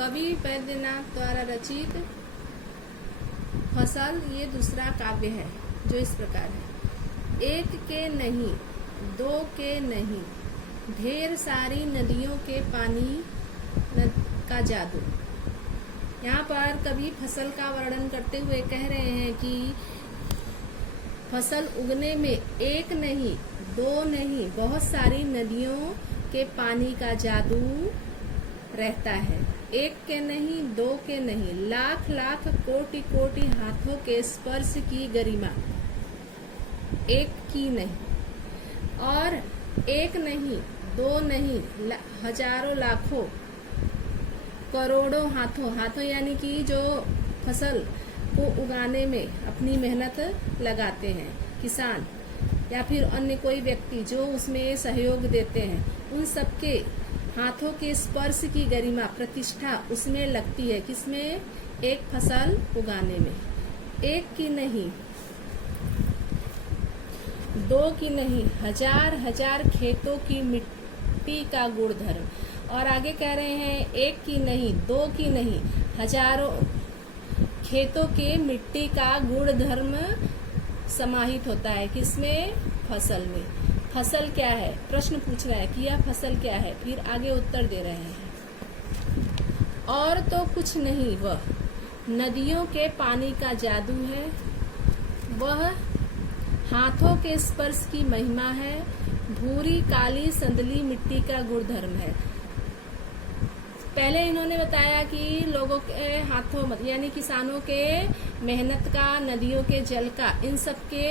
कवि वैद्यनाथ द्वारा रचित फसल ये दूसरा काव्य है जो इस प्रकार है। एक के नहीं, दो के नहीं, ढेर सारी नदियों के पानी का जादू। यहाँ पर कवि फसल का वर्णन करते हुए कह रहे हैं कि फसल उगने में एक नहीं, दो नहीं, बहुत सारी नदियों के पानी का जादू रहता है। एक के नहीं, दो के नहीं, लाख लाख कोटि कोटि हाथों के स्पर्श की गरिमा। एक की नहीं और एक नहीं, दो नहीं, हजारों लाखों करोड़ों हाथों यानी कि जो फसल को उगाने में अपनी मेहनत लगाते हैं किसान या फिर अन्य कोई व्यक्ति जो उसमें सहयोग देते हैं, उन सबके हाथों के स्पर्श की गरिमा प्रतिष्ठा उसमें लगती है। किसमें? एक फसल उगाने में। एक की नहीं, दो की नहीं, हजार हजार खेतों की मिट्टी का गुणधर्म। और आगे कह रहे हैं एक की नहीं, दो की नहीं, हजारों खेतों के मिट्टी का गुणधर्म समाहित होता है। किसमें? फसल में। फसल क्या है? प्रश्न पूछ रहा है कि यह फसल क्या है, फिर आगे उत्तर दे रहे हैं। और तो कुछ नहीं, वह नदियों के पानी का जादू है, वह हाथों के स्पर्श की महिमा है, भूरी काली संदली मिट्टी का गुणधर्म है। पहले इन्होंने बताया कि लोगों के हाथों यानी किसानों के मेहनत का, नदियों के जल का, इन सब के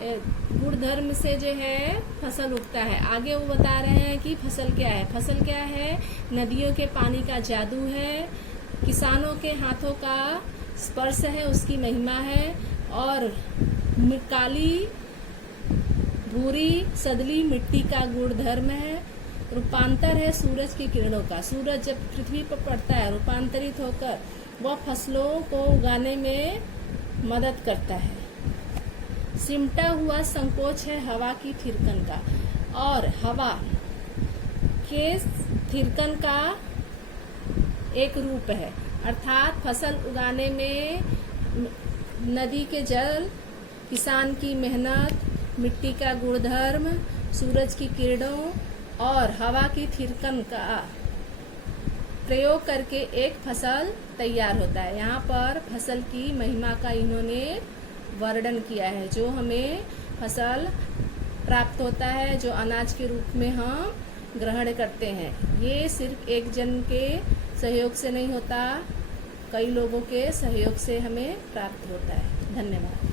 गुणधर्म से जो है फसल उगता है। आगे वो बता रहे हैं कि फसल क्या है। फसल क्या है? नदियों के पानी का जादू है, किसानों के हाथों का स्पर्श है, उसकी महिमा है, और काली भूरी सदली मिट्टी का गुणधर्म है। रूपांतर है सूरज की किरणों का। सूरज जब पृथ्वी पर पड़ता है, रूपांतरित होकर वह फसलों को उगाने में मदद करता है। सिमटा हुआ संकोच है हवा की थिरकन का, और हवा के थिरकन का एक रूप है। अर्थात फसल उगाने में नदी के जल, किसान की मेहनत, मिट्टी का गुणधर्म, सूरज की किरणों और हवा की थिरकन का प्रयोग करके एक फसल तैयार होता है। यहाँ पर फसल की महिमा का इन्होंने वर्णन किया है। जो हमें फसल प्राप्त होता है, जो अनाज के रूप में हम ग्रहण करते हैं, ये सिर्फ एक जन के सहयोग से नहीं होता, कई लोगों के सहयोग से हमें प्राप्त होता है। धन्यवाद।